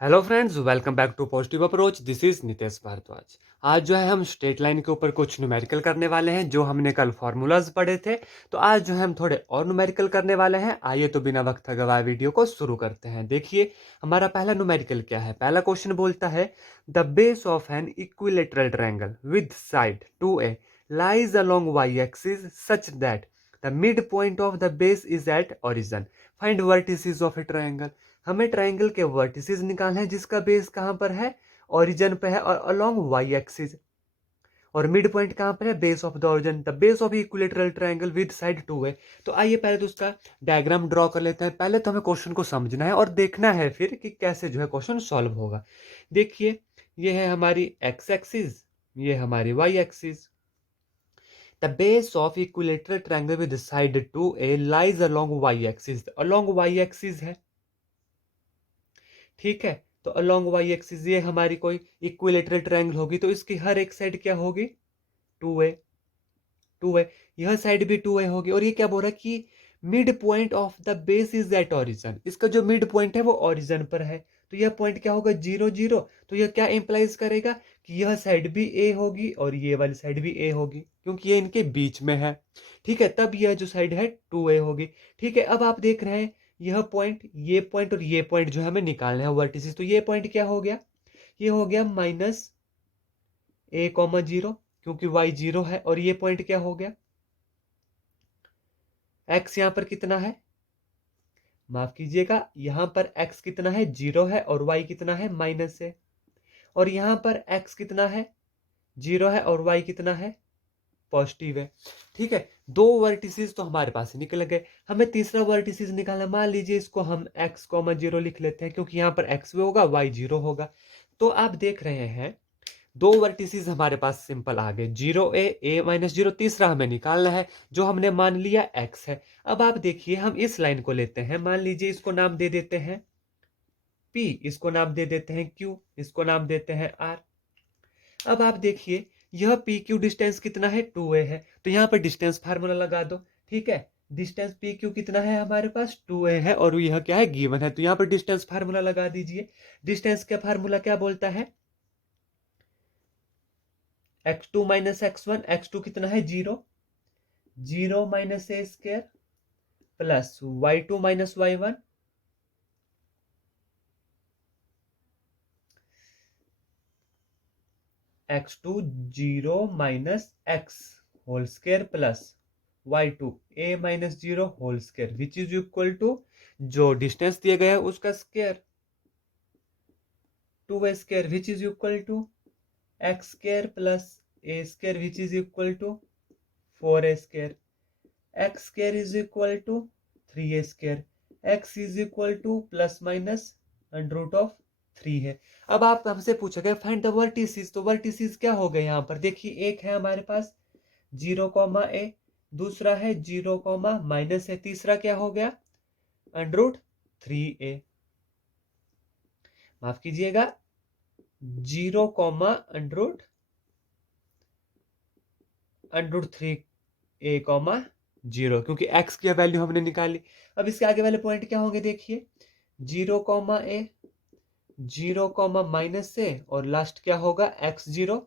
Hello friends, welcome back to positive approach. This is Nitesh Bhardwaj. आज जो है हम स्ट्रेट लाइन के ऊपर कुछ न्यूमेरिकल करने वाले हैं जो हमने कल फार्मूलाज पढ़े थे। तो आज जो है हम थोड़े और न्यूमेरिकल करने वाले हैं। आइए तो बिना वक्त गवाए वीडियो को शुरू करते हैं। देखिए हमारा पहला न्यूमेरिकल क्या है। पहला क्वेश्चन बोलता है the base of an equilateral triangle with side 2a lies along Y axis such that the mid point of the base is at origin. Find vertices of a triangle. हमें triangle के vertices निकालना है जिसका base कहां पर है, origin पे है और अलोंग वाई एक्सिस। और मिड पॉइंट कहां पर है, base of the origin. The base of equilateral triangle with side 2a। तो आइए पहले तो उसका डायग्राम ड्रॉ कर लेते हैं। पहले तो हमें क्वेश्चन को समझना है और देखना है फिर कि कैसे जो है क्वेश्चन सॉल्व होगा। देखिए ये है हमारी एक्स एक्सिस, ये हमारी Y axis. The base of equilateral triangle with side 2a lies along Y axis. Along Y axis है, ठीक है। तो अलोंग वाई एक्सिस ये हमारी कोई इक्विलेटरल ट्रायंगल होगी तो इसकी हर एक साइड क्या होगी, 2a। 2a, यह साइड भी 2a होगी। और ये क्या बोल रहा है कि mid point of the base is at origin. इसका जो मिड पॉइंट है वो ओरिजिन पर है। तो यह पॉइंट क्या होगा, 0 0। तो यह क्या इंप्लाइज करेगा कि यह साइड भी a होगी और ये वाली साइड भी a होगी क्योंकि ये इनके बीच में है, ठीक है। तब यह जो साइड है 2a होगी, ठीक है। अब आप देख रहे हैं यह पॉइंट, ये पॉइंट और ये पॉइंट जो हमें निकालना है वर्टिसेस। तो ये पॉइंट क्या हो गया, ये हो गया -a, 0 क्योंकि y 0 है। और ये पॉइंट क्या हो गया, x यहां पर कितना है, माफ कीजिएगा, यहां पर x कितना है, 0 है और y कितना है, -है। और यहां पर x कितना है, 0 है और y कितना है, पॉजिटिव है, ठीक है। दो वर्टिसेस तो हमारे पास ही निकल गए। हमें तीसरा वर्टिसेस निकालना। मान लीजिए इसको हम x, 0 लिख लेते हैं क्योंकि यहां पर x भी होगा y 0 होगा। तो आप देख रहे हैं दो वर्टिसेस हमारे पास सिंपल आ गए, 0a, a-0। तीसरा हमें निकालना है जो हमने मान लिया x है। अब आप देखिए हम इस लाइन को लेते हैं, मान लीजिए इसको नाम दे देते हैं p, इसको नाम दे देते हैं q, इसको नाम देते हैं r। अब आप देखिए यह पी क्यू डिस्टेंस कितना है, 2a है। तो यहां पर डिस्टेंस फार्मूला लगा दो, ठीक है। डिस्टेंस पी क्यू कितना है हमारे पास, 2a है और यह क्या है, गिवन है। तो यहां पर डिस्टेंस फार्मूला लगा दीजिए। डिस्टेंस का फार्मूला क्या बोलता है, x2 माइनस x1। x2 कितना है, 0। 0 minus a square plus y2 minus y1। x2 0 minus x whole square plus y2 a minus 0 whole square which is equal to जो डिस्टेंस दिया गया है उसका square, 2a square which is equal to x square plus a square which is equal to 4a square. x square is equal to 3a square. x is equal to plus minus under root of 3 है। अब आप हमसे पूछोगे find the vertices. तो vertices क्या हो गए यहाँ पर, देखिए एक है हमारे पास 0, a, दूसरा है 0, माइनस है, तीसरा क्या हो गया, अंडर रूट 3a। माफ कीजिएगा, 0, अंडर रूट 3a, 0, क्योंकि x की वैल्यू हमने निकाली। अब इसके आगे वाले पॉइंट क्या होंगे, देखिए 0, a, 0, माइनस से और लास्ट क्या होगा, x0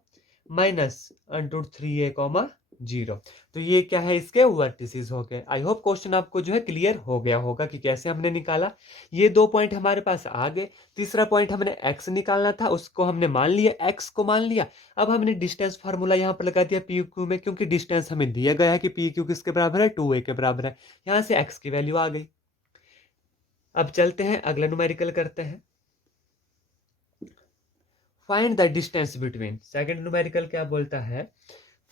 minus under root 3a, 0। तो ये क्या है, इसके वर्टिसेस हो गए। आई होप क्वेश्चन आपको जो है क्लियर हो गया होगा कि कैसे हमने निकाला। ये दो पॉइंट हमारे पास आ गए। तीसरा पॉइंट हमने x निकालना था, उसको हमने मान लिया, x को मान लिया। अब हमने डिस्टेंस फार्मूला यहाँ पर लगा दिया पी क्यू में, क्योंकि डिस्टेंस हमें दिया गया है कि पी क्यू किसके बराबर है, 2a के बराबर है। यहाँ से x की वैल्यू आ गई। अब चलते हैं अगला न्यूमेरिकल करते हैं। Find the distance between, second numerical क्या बोलता है,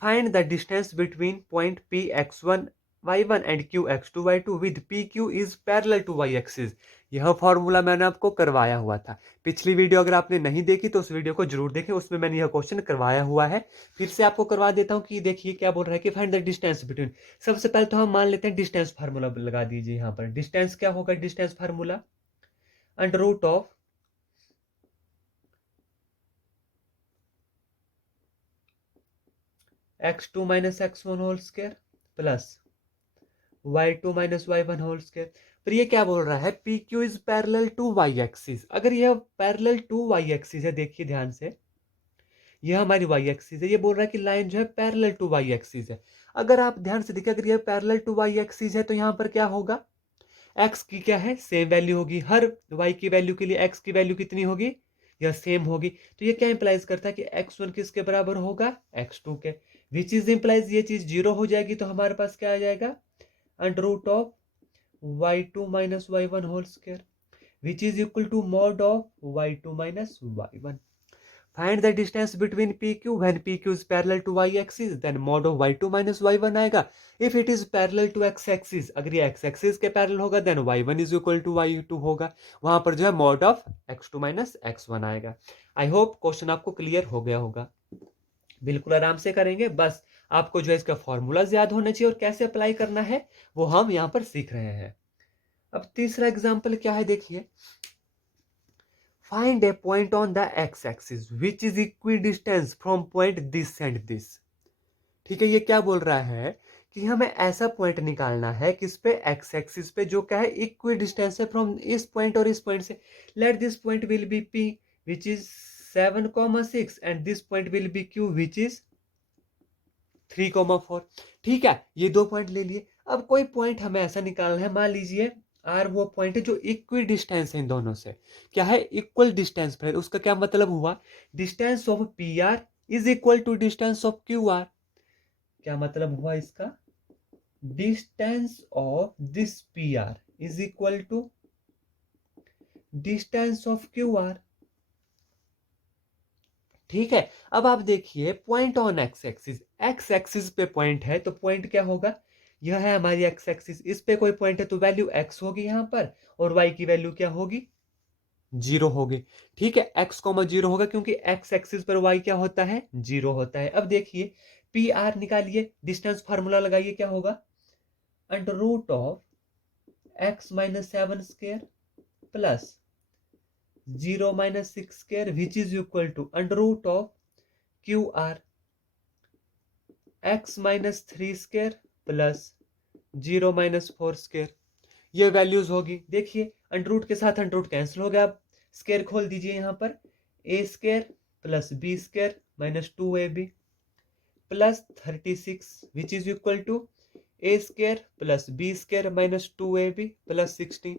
find the distance between point P x1 y1 and Q x2 y2 with P Q is parallel to y axis. यह फॉर्मूला मैंने आपको करवाया हुआ था। पिछली वीडियो अगर आपने नहीं देखी तो उस वीडियो को जरूर देखें, उसमें मैंने यह क्वेश्चन करवाया हुआ है। फिर से आपको करवा देता हूं कि देखिए क्या बोल रहा है कि फाइंड द डिस्टेंस बिटवीन। सबसे पहले तो हम मान लेते हैं डिस्टेंस फार्मूला लगा दीजिए। यहाँ पर डिस्टेंस क्या होगा, distance formula under root of x2 minus x1 whole square plus y2 minus y1 whole square. फिर ये क्या बोल रहा है, P Q is parallel to Y axis. अगर यह पैरेलल टू वाई एक्सिस है, देखिए ध्यान से, यह हमारी वाई एक्सिस है, ये बोल रहा है कि लाइन जो है पैरेलल टू वाई एक्सिस है। अगर आप ध्यान से देखिए, अगर यह पैरेलल टू वाई एक्सिस है तो यहाँ पर क्या होगा, एक्स की क्या है, सेम वैल्यू होगी। हर वाई की वैल्यू के लिए एक्स की वैल्यू कितनी होगी, यह सेम होगी। तो ये क्या इंप्लाइज करता है कि x1 किसके बराबर होगा, x2 के। विच इज इंप्लाइज ये चीज जीरो हो जाएगी, तो हमारे पास क्या आ जाएगा, under root of y2 minus y1 whole square, which is equal to mod of y2 minus y1। Find the distance between PQ when PQ is parallel to y-axis, then mod of y2 minus y1 आएगा। If it is parallel to x-axis, अगर ये x-axis के parallel होगा, then y1 is equal to y2 होगा। वहां पर जो है mod of x2 minus x1 आएगा। I hope क्वेश्चन आपको क्लियर हो गया होगा। बिल्कुल आराम से करेंगे, बस आपको जो है इसका फॉर्मूलाज याद होना चाहिए और कैसे अप्लाई करना है वो हम यहाँ पर सीख रहे हैं। अब तीसरा एग्जाम्पल क्या है, देखिए, Find a point on the x-axis which is equidistant from point this and this। ठीक है, ये क्या बोल रहा है कि हमें ऐसा पॉइंट निकालना है किस पे, एक्स एक्सिस पे, जो क्या है इक्विडिस्टेंस है फ्रॉम इस पॉइंट और इस पॉइंट से। Late this point will B P which is 7,6 and this point will B Q which is 3,4। ठीक है, ये दो पॉइंट ले लिए। अब कोई पॉइंट हमें ऐसा निकालना है, मान लीजिए आर वो पॉइंट है जो इक्वल डिस्टेंस है इन दोनों से, क्या है, इक्वल डिस्टेंस पर। उसका क्या मतलब हुआ, distance of P R is equal to distance of Q R. क्या मतलब हुआ इसका, distance of this P R is equal to distance of Q R. ठीक है, अब आप देखिए पॉइंट ऑन एक्स एक्सिस पे पॉइंट है, तो पॉइंट क्या होगा, यह है हमारी एक्स एक्सिस, इस पे कोई पॉइंट है तो वैल्यू एक्स होगी यहां पर, और वाई की वैल्यू क्या होगी, जीरो होगी। ठीक है, एक्स कॉमा जीरो होगा क्योंकि एक्स एक्सिस पर वाई क्या होता है, जीरो होता है। अब देखिए पी आर निकालिए, डिस्टेंस फार्मूला लगाइए, क्या होगा, under root of X minus 7 square plus 0 minus 6 square which is equal to under root of QR x minus 3 square plus 0 minus 4 square। ये वैल्यूज होगी। देखिए अंडर रूट के साथ अंडर रूट कैंसिल हो गया, अब स्क्वायर खोल दीजिए यहाँ पर, a square plus b square minus 2ab plus 36 which is equal to a square plus b square minus 2ab plus 16।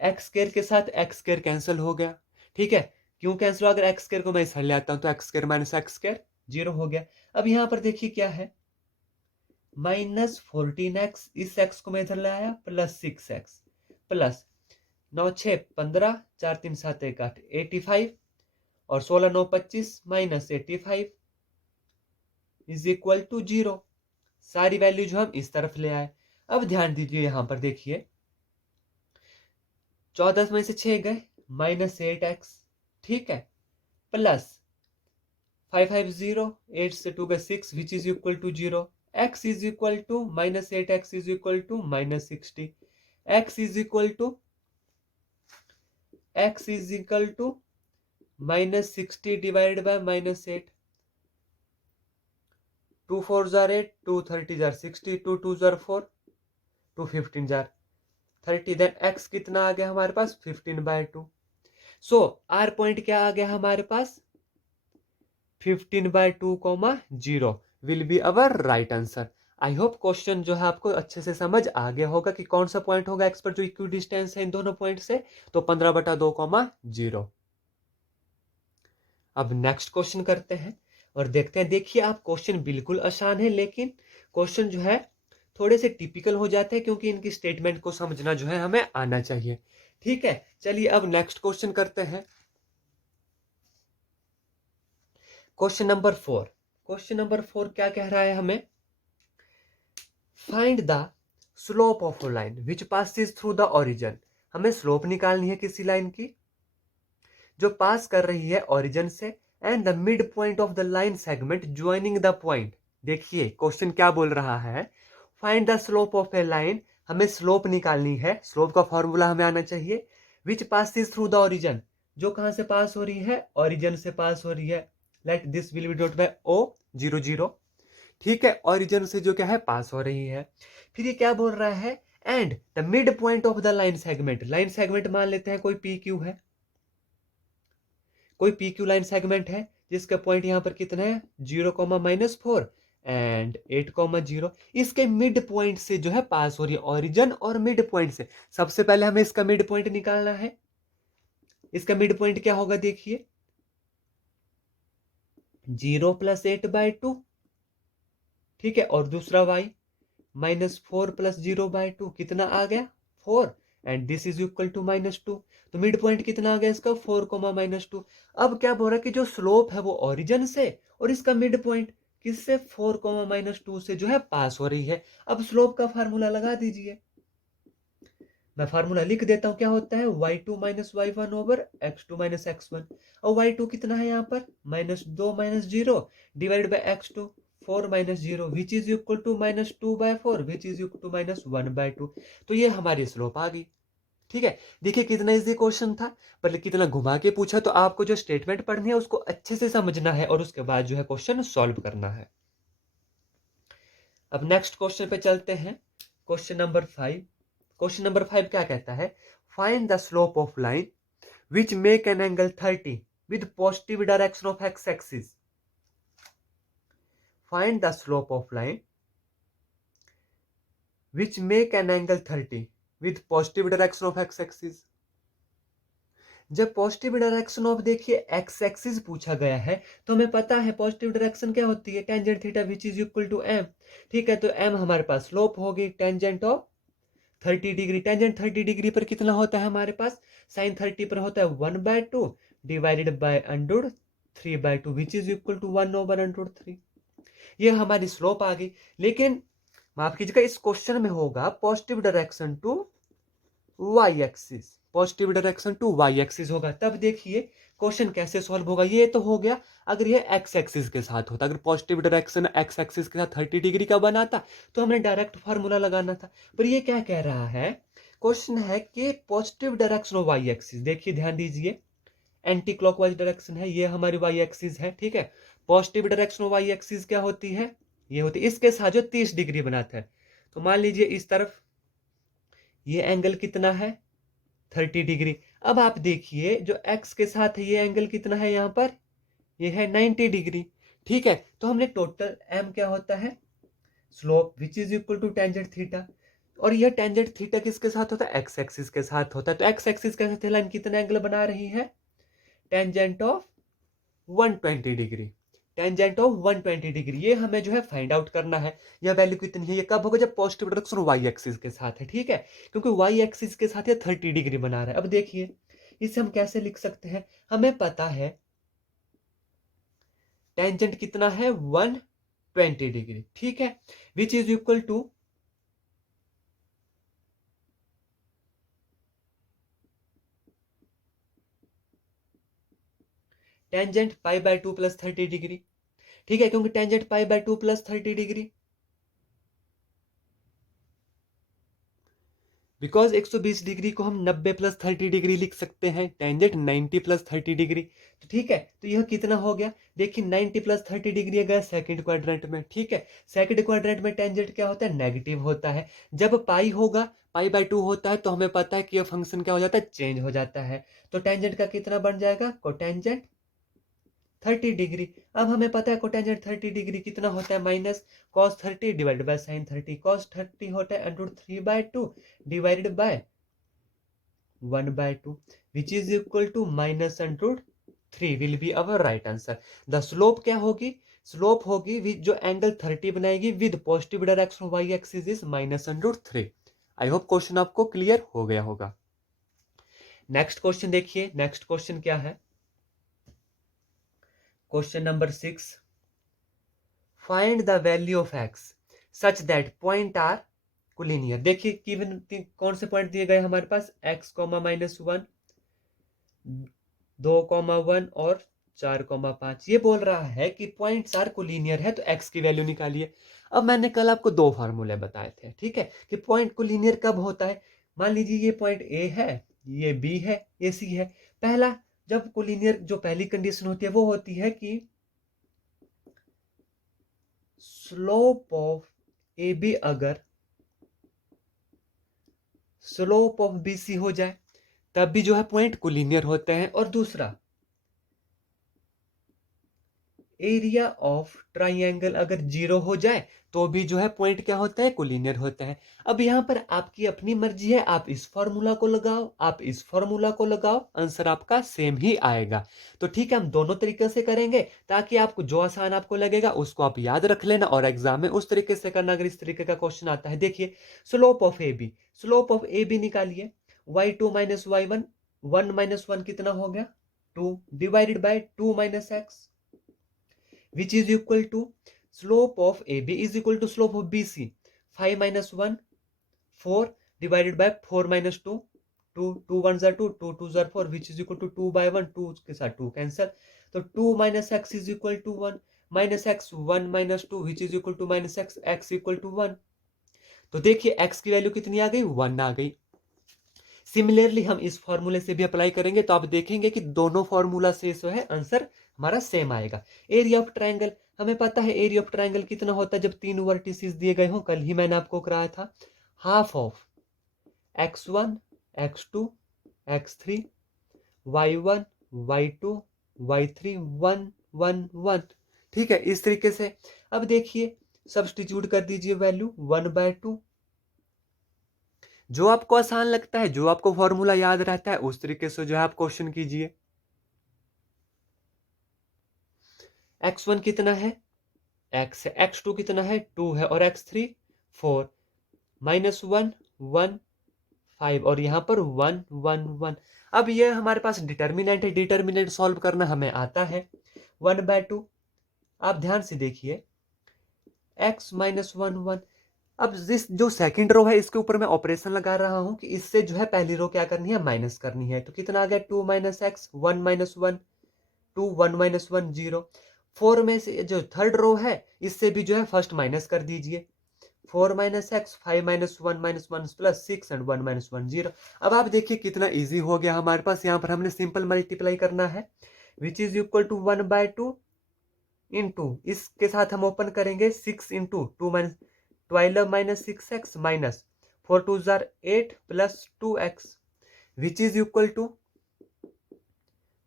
X square के साथ एक्स स्क्वायर कैंसिल हो गया। ठीक है, क्यों कैंसिल हुआ, अगर एक्स स्क्वायर को मैं इधर ले आता हूं तो x square minus x square zero हो गया। अब यहां पर देखिए क्या है, माइनस 14x, इस x को मैं इधर ले आया, प्लस 6x प्लस 9 6 15 4 3 7 1 8 85 और 16 9 25 minus 85 is equal to zero. सारी वैल्यू जो हम इस तरफ ले आए। अब ध्यान दीजिए यहां पर देखिए, 14 में से 6 गए, माइनस 8x, ठीक है, प्लस 550, 8 से 2 गए 6 which is equal to zero. x is equal to minus 8x is equal to minus 60। x is equal to minus 60 divided by minus 8। 2 4 जार 8, 2 30 जार 60, 2 2 जार 4, 2 15 जार 30। देन x कितना आ गया हमारे पास, 15/2। सो आर पॉइंट क्या आ गया हमारे पास, 15/2, 0 will be our right answer. I hope question जो है आपको अच्छे से समझ आ गया होगा कि कौन सा पॉइंट होगा एक्स पर जो इक्वी डिस्टेंस है इन दोनों पॉइंट से, तो 15/2, 0। अब नेक्स्ट क्वेश्चन करते हैं और देखते हैं। देखिए आप, क्वेश्चन बिल्कुल आसान है, लेकिन क्वेश्चन जो है थोड़े से टिपिकल हो जाते हैं क्योंकि इनकी स्टेटमेंट को समझना जो है हमें आना चाहिए। ठीक है, चलिए अब नेक्स्ट क्वेश्चन करते हैं। Question number 4। क्वेश्चन नंबर 4 क्या कह रहा है हमें, find the slope of a line which passes through the origin. हमें स्लोप निकालनी है किसी लाइन की जो पास कर रही है ओरिजिन से, and the mid point of the line segment joining the point. देखिए क्वेश्चन क्या बोल रहा है, find the slope of A line, हमें स्लोप निकालनी है। स्लोप का फॉर्मूला हमें आना चाहिए, which passes through the origin, जो कहां से पास हो रही है, ओरिजिन से पास हो रही है। Let this will be dot by O 0 0। ठीक है, ओरिजिन से जो क्या है पास हो रही है। फिर ये क्या बोल रहा है, and the mid point of the line segment मान लेते हैं कोई पी क्यू है, कोई पी क्यू लाइन सेगमेंट है जिसका पॉइंट यहां पर कितना है 0, -4 एंड 8, 0। इसके मिड पॉइंट से जो है पास हो रही है, ओरिजिन और मिड पॉइंट से। सबसे पहले हमें इसका मिड पॉइंट निकालना है। इसका मिड पॉइंट क्या होगा देखिए, 0 + 8/2, ठीक है। और दूसरा y -4 + 0/2 कितना आ गया 4, and this is equal to -2। तो मिड पॉइंट कितना आ गया इसका 4, -2। अब क्या बोल रहा है कि जो स्लोप है वो ओरिजिन से और इसका मिड पॉइंट किससे 4, -2 से जो है पास हो रही है। अब स्लोप का फार्मूला लगा दीजिए। मैं फार्मूला लिख देता हूं, क्या होता है y2 - y1 over x2 - x1। और y2 कितना है यहाँ पर -2 - 0 divide by x2 4 - 0 which is equal to -2/4 which is equal to -1/2। तो ये हमारी स्लोप आ गई, ठीक है। देखिए कितना इजी क्वेश्चन था, पर कितना घुमा के पूछा। तो आपको जो स्टेटमेंट पढ़नी है उसको अच्छे से समझना है और उसके बाद जो है क्वेश्चन सॉल्व करना है। अब नेक्स्ट क्वेश्चन पे चलते हैं, क्वेश्चन नंबर 5। क्वेश्चन नंबर 5 क्या कहता है, find the slope of line which make an angle 30 with positive direction of x axis. Find the slope of line which make an angle 30 with positive direction of x axis. जब positive direction of देखिए x axis पूछा गया है तो हमें पता है positive direction क्या होती है tangent theta which is equal to M, ठीक है। तो एम हमारे पास स्लोप होगी tangent of 30 degree. Tangent 30 degree पर कितना होता है हमारे पास, साइन 30 पर होता है 1/2 divided by √3/2 which is equal to 1/√3। ये हमारी स्लोप आ गई। लेकिन माफ कीजिएगा इस क्वेश्चन में होगा positive direction to Y axis, positive direction to Y axis होगा। तब देखिए क्वेश्चन कैसे सॉल्व होगा। ये तो हो गया अगर ये एक्स एक्सिस के साथ होता, अगर पॉजिटिव डायरेक्शन एक्स एक्सिस के साथ 30 डिग्री का बनाता तो हमें डायरेक्ट फार्मूला लगाना था। पर ये क्या कह रहा है, क्वेश्चन है कि positive direction of Y axis. देखिए ध्यान दीजिए एंटी क्लॉकवाइज डायरेक्शन है, ये हमारी वाई एक्सिस है, ठीक है। Positive direction of Y axis क्या होती है, ये होती है इसके साथ जो 30 डिग्री बनाता है। तो मान लीजिए इस तरफ ये एंगल कितना है 30 डिग्री। अब आप देखिए जो x के साथ है ये एंगल कितना है यहाँ पर, ये है 90 डिग्री, ठीक है। तो हमने टोटल m क्या होता है slope which is equal to tangent theta, और यह टेंजेंट थीटा किसके साथ होता है एक्स एक्सिस के साथ होता है। तो एक्स एक्सिस के साथ लाइन कितना एंगल बना रही है tangent of 120 degree, tangent of 120 degree. ये हमें जो है फाइंड आउट करना है। यह वैल्यू कितनी है, ये कब होगा जब पॉजिटिव डायरेक्शन वाई एक्सिस के साथ है, ठीक है। क्योंकि वाई एक्सिस के साथ ये 30 डिग्री बना रहा है। अब देखिए इसे हम कैसे लिख सकते हैं, हमें पता है टेंजेंट कितना है 120 डिग्री, ठीक है, which is equal to tangent π/2 + 30 degree, ठीक है। क्योंकि टेंजेंट π/2 + 30 डिग्री, बिकॉज 120 डिग्री को हम 90 + 30 डिग्री लिख सकते हैं, टेंजेंट 90 + 30 डिग्री। तो ठीक है, तो यह कितना हो गया देखिए 90 + 30 डिग्री गया सेकंड क्वाड्रेंट में, ठीक है। सेकंड क्वाड्रेंट में टेंजेंट क्या होता है नेगेटिव होता है। जब पाई होगा π/2 होता है तो हमें पता है कि यह फंक्शन क्या हो जाता है चेंज हो जाता है। तो टेंजेंट का कितना बन जाएगा कोटेंजेंट 30 डिग्री। अब हमें पता है कोटेंजेंट 30 डिग्री कितना होता है minus cos 30 divided by sin 30। cos 30 होता है √3/2 divided by 1/2 which is equal to -√3 will be our right answer. The slope क्या होगी, स्लोप होगी जो एंगल 30 बनाएगी with positive direction Y axis is -√3। I hope question आपको क्लियर हो गया होगा। नेक्स्ट क्वेश्चन देखिए, नेक्स्ट क्वेश्चन क्या है, question number 6। Find the value of X such that point are collinear. देखिए गिवन कौन से पॉइंट दिए गए हमारे पास x, -1 2, 1 और 4, 5। ये बोल रहा है कि पॉइंट्स आर कोलिनियर है तो x की वैल्यू निकालिए। अब मैंने कल आपको दो फार्मूले बताए थे, ठीक है, कि पॉइंट कोलिनियर कब होता है। मान लीजिए ये पॉइंट a है, ये b है, ये c है। पहला जब कोलिनियर जो पहली कंडीशन होती है वो होती है कि स्लोप ऑफ ए बी अगर स्लोप ऑफ BC हो जाए, तब भी जो है पॉइंट कोलिनियर होते हैं। और दूसरा, एरिया ऑफ ट्राइंगल अगर 0 हो जाए तो भी जो है पॉइंट क्या होता है, कोलिनियर होता है। अब यहां पर आपकी अपनी मर्जी है, आप इस फॉर्मूला को लगाओ, आप इस फॉर्मूला को लगाओ, आंसर आपका सेम ही आएगा। तो ठीक है, हम दोनों तरीके से करेंगे ताकि आपको जो आसान आपको लगेगा उसको आप याद रख लेना और एग्जाम में उस तरीके से करना अगर इस तरीके का क्वेश्चन आता है। देखिए, slope of A B, slope of A B निकालिए, y2 माइनस y1, 1 माइनस 1 कितना हो गया, 2, divided by 2 minus x, which is equal to slope of AB is equal to slope of BC, 5 minus 1, 4 divided by 4 minus 2, 2 1s are 2, 2 2s are 4, which is equal to 2 by 1, 2 के साथ 2 cancel, तो 2 minus x is equal to 1, minus x 1 minus 2 which is equal to minus x, x equal to 1। तो देखिए x की value कितनी आ गई, 1 आ गई। Similarly हम इस फॉर्मूले से भी अप्लाई करेंगे तो आप देखेंगे कि दोनों फॉर्मूला से जो है आंसर हमारा सेम आएगा। एरिया ऑफ ट्रायंगल, हमें पता है एरिया ऑफ ट्रायंगल कितना होता है जब 3 वर्टिसेस दिए गए हों, कल ही मैंने आपको कराया था, half of x1 x2 x3 y1 y2 y3 1 1 1। ठीक है, इस तरीके से अब देखिए सब्स्टिट्यूट कर दीजिए वैल्यू 1/2, जो आपको आसान लगता है, जो आपको फॉर्मूला याद रहता है उस तरीके से जो है आप क्वेश्चन कीजिए। x1 कितना है, x है, x2 कितना है, 2 है, और x3 4, -1 1 5, और यहां पर 1 1 1। अब ये हमारे पास डिटर्मिनेंट है, डिटर्मिनेंट सॉल्व करना हमें आता है। 1/2, आप ध्यान से देखिए, x -1 1। अब जिस जो सेकंड रो है इसके ऊपर मैं ऑपरेशन लगा रहा हूं कि इससे जो है पहली रो क्या करनी है, माइनस करनी है। तो कितना आ गया, 2 - x 1 - 1 2 1 - 1 0। 4 में से जो थर्ड रो है इससे भी जो है फर्स्ट माइनस कर दीजिए, 4 - x 5 - 1 - 1 प्लस 6 एंड 1 - 1 0। अब आप देखिए कितना इजी हो गया हमारे पास, यहाँ पर हमने सिंपल मल्टीप्लाई करना है, which is equal to 1/2 into, इसके साथ हम ओपन करेंगे 6 इंटू 2 12 - 6x माइनस 4 2 जार 8 plus 2x, which is equal to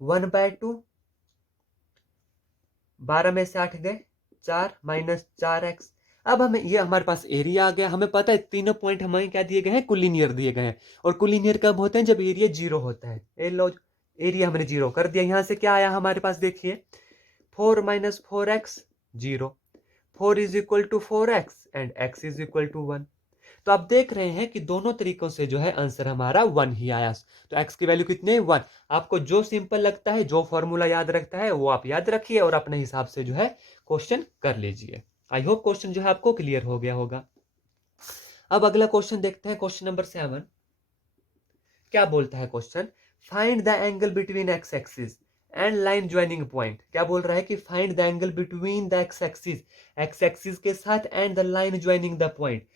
1/2, 12 में से 8 गए 4 माइनस 4x। अब हमें ये हमारे पास एरिया आ गया, हमें पता है तीनों पॉइंट हमें क्या दिए गए हैं, कोलिनियर दिए गए हैं। और कोलिनियर कब होते हैं, जब एरिया 0 होता है। ए लो, एरिया हमने 0 कर दिया। यहां से क्या आया हमारे पास, देखिए 4 - 4x 0, 4 is equal to 4x and x is equal to 1। तो आप देख रहे हैं कि दोनों तरीकों से जो है आंसर हमारा 1 ही आया। तो x की वैल्यू कितने, 1। आपको जो सिंपल लगता है, जो फॉर्मूला याद रखता है वो आप याद रखिए और अपने हिसाब से जो है क्वेश्चन कर लीजिए। आई होप क्वेश्चन जो है आपको क्लियर हो गया होगा। अब अगला क्वेश्चन देखते हैं, क्वेश्चन नंबर 7। क्या बोलता है question, find the angle between X axis and line joining point. क्या बोल रहा है कि find the angle between the X axis के साथ and the line joining the point.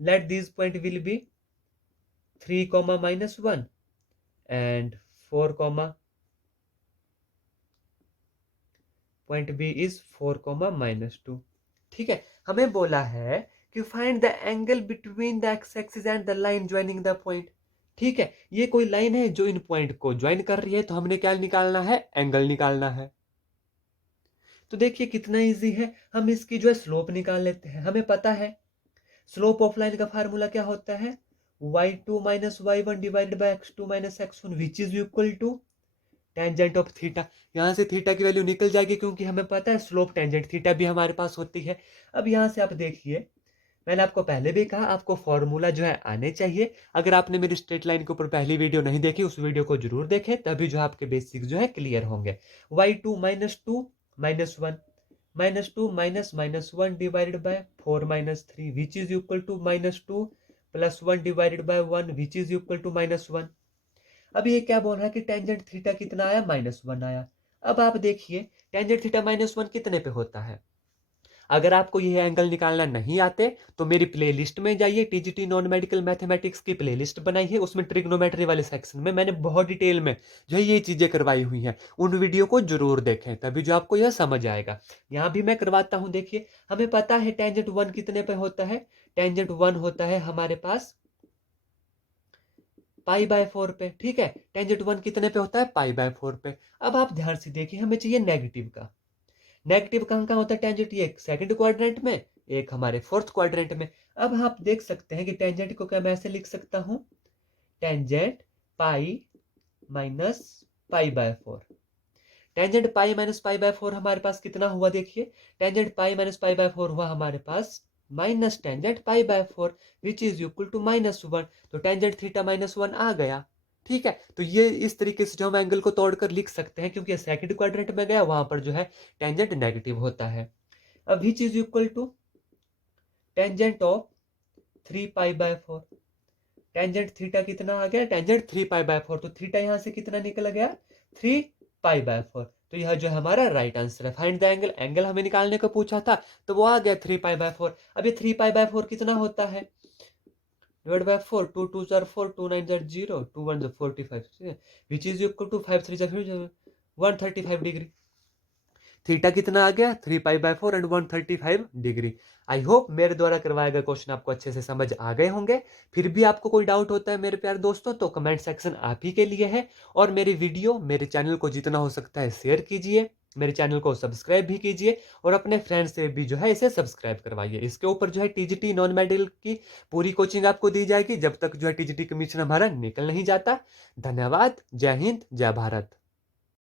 Let this point will be 3, -1 and 4, point B is 4, -2। ठीक है, हमें बोला है कि find the angle between the X axis and the line joining the point. ठीक है, ये कोई लाइन है जो इन पॉइंट को ज्वाइन कर रही है, तो हमने क्या निकालना है, एंगल निकालना है। तो देखिए कितना इजी है, हम इसकी जो है स्लोप निकाल लेते हैं। हमें पता है स्लोप ऑफ लाइन का फार्मूला क्या होता है, y2 - y1 divided by x2 - x1 which is equal to tangent of theta. यहां से थीटा की वैल्यू निकल जाएगी क्योंकि हमें पता है स्लोप टेंजेंट थीटा भी हमारे पास होती है। अब यहां से आप देखिए, मैंने आपको पहले भी कहा आपको फॉर्मूला जो है आने चाहिए। अगर आपने मेरी स्ट्रेट लाइन के ऊपर पहली वीडियो नहीं देखी, उस वीडियो को जरूर देखें, तभी जो आपके बेसिक जो है क्लियर होंगे। y2 - 2 -1 -2 -1 divided by 4 -3 which is equal to -2 plus 1 divided by 1 which is equal to -1। अब ये क्या बोल रहा है कि टेंजेंट थीटा कितना आया, -1 आया। अब आप देखिए टेंजेंट थीटा -1 कितने पे होता है। अगर आपको ये एंगल निकालना नहीं आते तो मेरी प्लेलिस्ट में जाइए, टीजीटी नॉन मेडिकल मैथमेटिक्स की प्लेलिस्ट बनाई है, उसमें ट्रिग्नोमेट्री वाले सेक्शन में मैंने बहुत डिटेल में जो है ये चीजें करवाई हुई हैं। उन वीडियो को जरूर देखें, तभी जो आपको यह समझ आएगा। यहाँ भी मैं करवाता हूँ। देखिए हमें पता है टेंजेंट 1 कितने पे होता है, टेंजेंट 1 होता है हमारे पास π/4 पे, ठीक है। टेंजेंट 1 कितने पे होता है? π/4 पे। अब आप ध्यान से देखिए, हमें चाहिए नेगेटिव का। नेगेटिव कहाँ कहाँ होता है टेंजेंट? ये सेकंड क्वाड्रेंट में, एक हमारे फोर्थ क्वाड्रेंट में। अब आप देख सकते हैं कि टेंजेंट को क्या मैं ऐसे लिख सकता हूं, tangent pi minus π/4। Tangent pi minus π/4 हमारे पास कितना हुआ? देखिए, टेंजेंट पाई माइनस π/4 हुआ हमारे पास minus tangent π/4 which is equal to -1। तो टेंजेंट थीटा -1 आ गया, ठीक है। तो ये इस तरीके से जो हम एंगल को तोड़कर लिख सकते हैं, क्योंकि सेकंड क्वाड्रेंट में गया, वहां पर जो है टेंजेंट नेगेटिव होता है। अब which is equal to tangent of 3π/4। Tangent theta कितना आ गया? टेंजेंट 3π/4। तो थीटा यहां से कितना निकल गया? 3π/4। तो यह जो हमारा राइट आंसर है। फाइंड द एंगल, एंगल हमें निकालने को पूछा था, तो वो आ गया 3π/4। अब ये 3π/4 कितना होता है? डिवाइड बाय 4, 2 2 जार 4, 2 9 जार 0, 2 1 जार 45, ठीक है। विच इज इक्वल टू 5 3 जार 135 डिग्री। थीटा कितना आ गया? 3π/4 एंड 135 डिग्री। आई होप मेरे द्वारा करवाए गए क्वेश्चन आपको अच्छे से समझ आ गए होंगे। फिर भी आपको कोई डाउट होता है मेरे प्यारे दोस्तों, तो कमेंट सेक्शन आप ही के लिए है। और मेरी वीडियो, मेरे चैनल को जितना हो सकता है शेयर कीजिए, मेरे चैनल को सब्सक्राइब भी कीजिए, और अपने फ्रेंड्स से भी जो है इसे सब्सक्राइब करवाइए। इसके ऊपर जो है टीजीटी नॉन मेडिकल की पूरी कोचिंग आपको दी जाएगी, जब तक जो है टीजीटी कमीशन हमारा निकल नहीं जाता। धन्यवाद। जय हिंद, जय भारत।